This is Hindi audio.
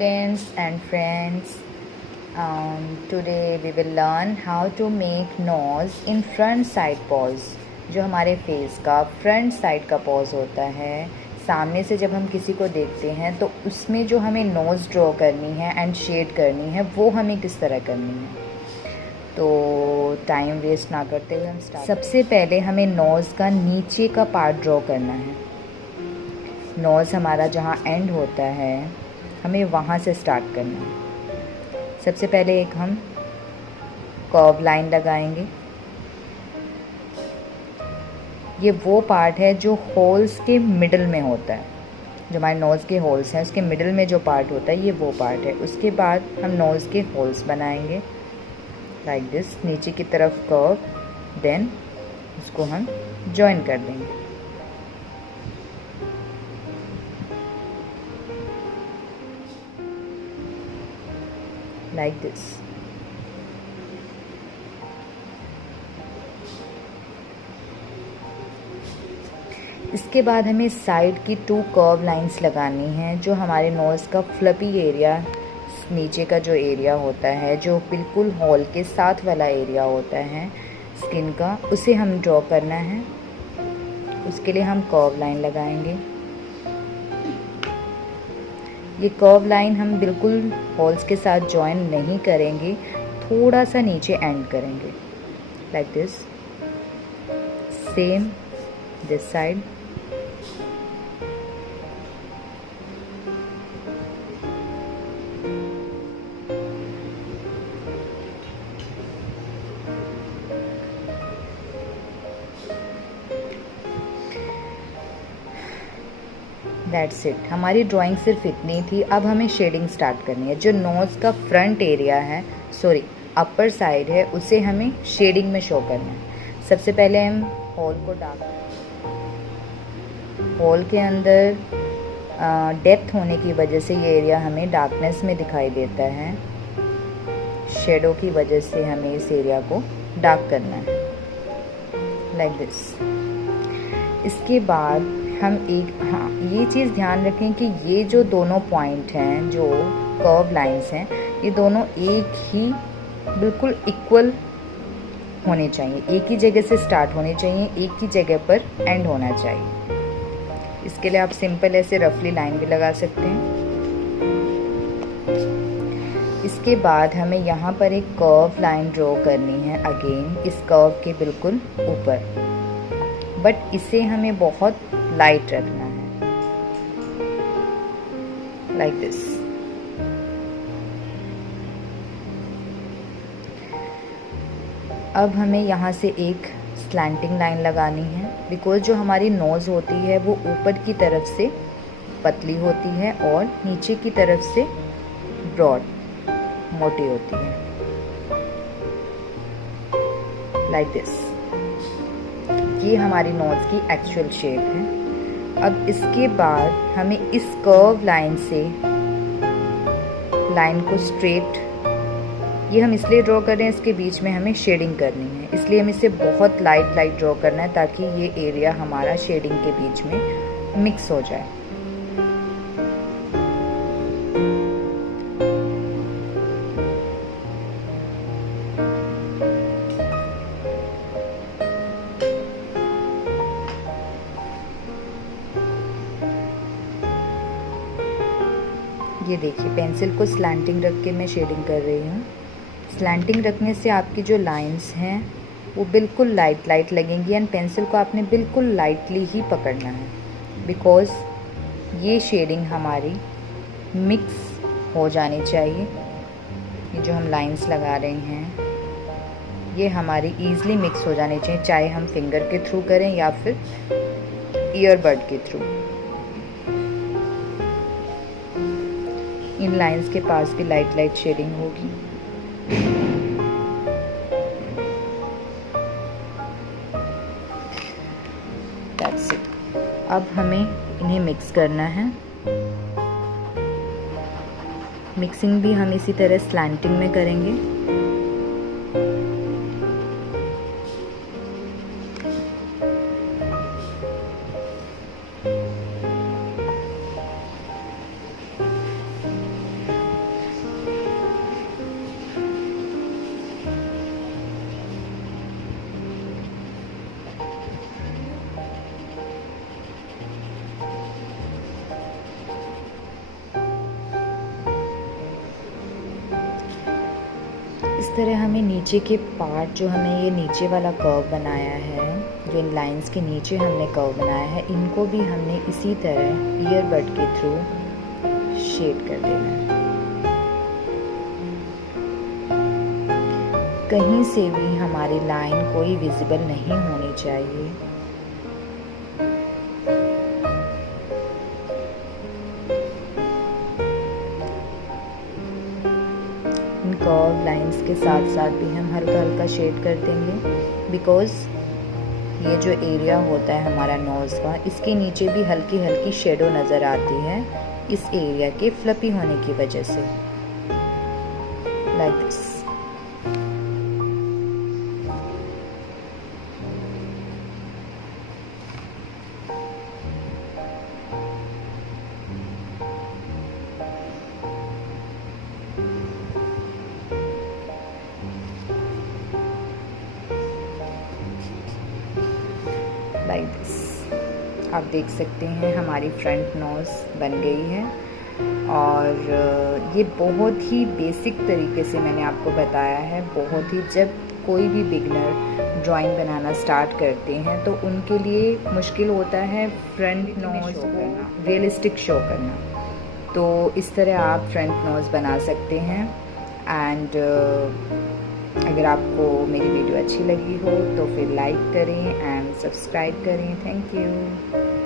Students and friends, today we will learn how to make nose in front side pose. जो हमारे फेस का फ्रंट साइड का पॉज होता है, सामने से जब हम किसी को देखते हैं तो उसमें जो हमें नोज़ ड्रॉ करनी है एंड शेड करनी है वो हमें किस तरह करनी है। तो टाइम वेस्ट ना करते हुए हम स्टार्ट। सबसे पहले हमें नोज़ का नीचे का पार्ट ड्रॉ करना है। नोज़ हमारा जहाँ एंड होता है हमें वहाँ से स्टार्ट करना है। सबसे पहले एक हम कर्व लाइन लगाएंगे। ये वो पार्ट है जो होल्स के मिडल में होता है। जो हमारे नोज़ के होल्स हैं उसके मिडल में जो पार्ट होता है ये वो पार्ट है। उसके बाद हम नोज़ के होल्स बनाएंगे लाइक दिस, नीचे की तरफ कर्व, देन उसको हम जॉइन कर देंगे like this। इसके बाद हमें साइड की 2 कर्व लाइंस लगानी हैं। जो हमारे नोज़ का फ्लपी एरिया, नीचे का जो एरिया होता है, जो बिल्कुल हॉल के साथ वाला एरिया होता है स्किन का, उसे हम ड्रॉ करना है। उसके लिए हम कर्व लाइन लगाएंगे। ये कर्व लाइन हम बिल्कुल हॉल्स के साथ जॉइन नहीं करेंगे, थोड़ा सा नीचे एंड करेंगे like this. Same this side. That's it. हमारी ड्राइंग सिर्फ इतनी थी। अब हमें शेडिंग स्टार्ट करनी है। जो नोज़ का फ्रंट एरिया है, सॉरी अपर साइड है, उसे हमें शेडिंग में शो करना है। सबसे पहले हम हॉल को हॉल के अंदर डेप्थ होने की वजह से ये एरिया हमें डार्कनेस में दिखाई देता है। शेडो की वजह से हमें इस एरिया को डार्क करना है लाइक दिस। इसके बाद हम ये चीज़ ध्यान रखें कि ये जो दोनों पॉइंट हैं, जो कर्व लाइंस हैं, ये दोनों एक ही बिल्कुल इक्वल होने चाहिए। एक ही जगह से स्टार्ट होने चाहिए, एक ही जगह पर एंड होना चाहिए। इसके लिए आप सिंपल ऐसे रफली लाइन भी लगा सकते हैं। इसके बाद हमें यहाँ पर एक कर्व लाइन ड्रॉ करनी है अगेन, इस कर्व के बिल्कुल ऊपर, बट इसे हमें बहुत लाइट रखना है लाइक दिस। अब हमें यहाँ से एक स्लैंटिंग लाइन लगानी है, बिकॉज जो हमारी नोज़ होती है वो ऊपर की तरफ से पतली होती है और नीचे की तरफ से ब्रॉड, मोटी होती है लाइक दिस। ये हमारी नोज़ की एक्चुअल शेप है। अब इसके बाद हमें इस कर्व लाइन से लाइन को स्ट्रेट, ये हम इसलिए ड्रॉ कर रहे हैं, इसके बीच में हमें शेडिंग करनी है, इसलिए हमें इसे बहुत लाइट ड्रॉ करना है ताकि ये एरिया हमारा शेडिंग के बीच में मिक्स हो जाए। ये देखिए, पेंसिल को स्लैंटिंग रख के मैं शेडिंग कर रही हूँ। स्लैंटिंग रखने से आपकी जो लाइंस हैं वो बिल्कुल लाइट लगेंगी एंड पेंसिल को आपने बिल्कुल लाइटली ही पकड़ना है, बिकॉज़ ये शेडिंग हमारी मिक्स हो जानी चाहिए। ये जो हम लाइंस लगा रहे हैं ये हमारी ईज़िली मिक्स हो जानी चाहिए, चाहे हम फिंगर के थ्रू करें या फिर ईयरबड के थ्रू। इन लाइंस के पास भी लाइट शेडिंग होगी। That's it। अब हमें इन्हें मिक्स करना है। मिक्सिंग भी हम इसी तरह स्लैंटिंग में करेंगे। तरह हमें नीचे के पार्ट, जो हमें ये नीचे वाला कर्व बनाया है, जो इन लाइंस के नीचे हमने कर्व बनाया है, इनको भी हमने इसी तरह ईयरबड के थ्रू शेड कर देना है। कहीं से भी हमारी लाइन कोई विजिबल नहीं होनी चाहिए। इन कर्व लाइंस के साथ साथ भी हम हल्का हल्का शेड कर देंगे, बिकॉज़ ये जो एरिया होता है हमारा नोज़ का, इसके नीचे भी हल्की हल्की शेडो नज़र आती है इस एरिया के फ्लफी होने की वजह से, लाइक दिस। लाइक दिस आप देख सकते हैं हमारी फ्रंट नोज़ बन गई है। और ये बहुत ही बेसिक तरीके से मैंने आपको बताया है। बहुत ही, जब कोई भी बिगनर ड्राइंग बनाना स्टार्ट करते हैं तो उनके लिए मुश्किल होता है फ्रंट नोज़ को रियलिस्टिक शो करना। तो इस तरह आप फ्रंट नोज़ बना सकते हैं। एंड अगर आपको मेरी वीडियो अच्छी लगी हो तो फिर लाइक करें एंड सब्सक्राइब करें। Thank you.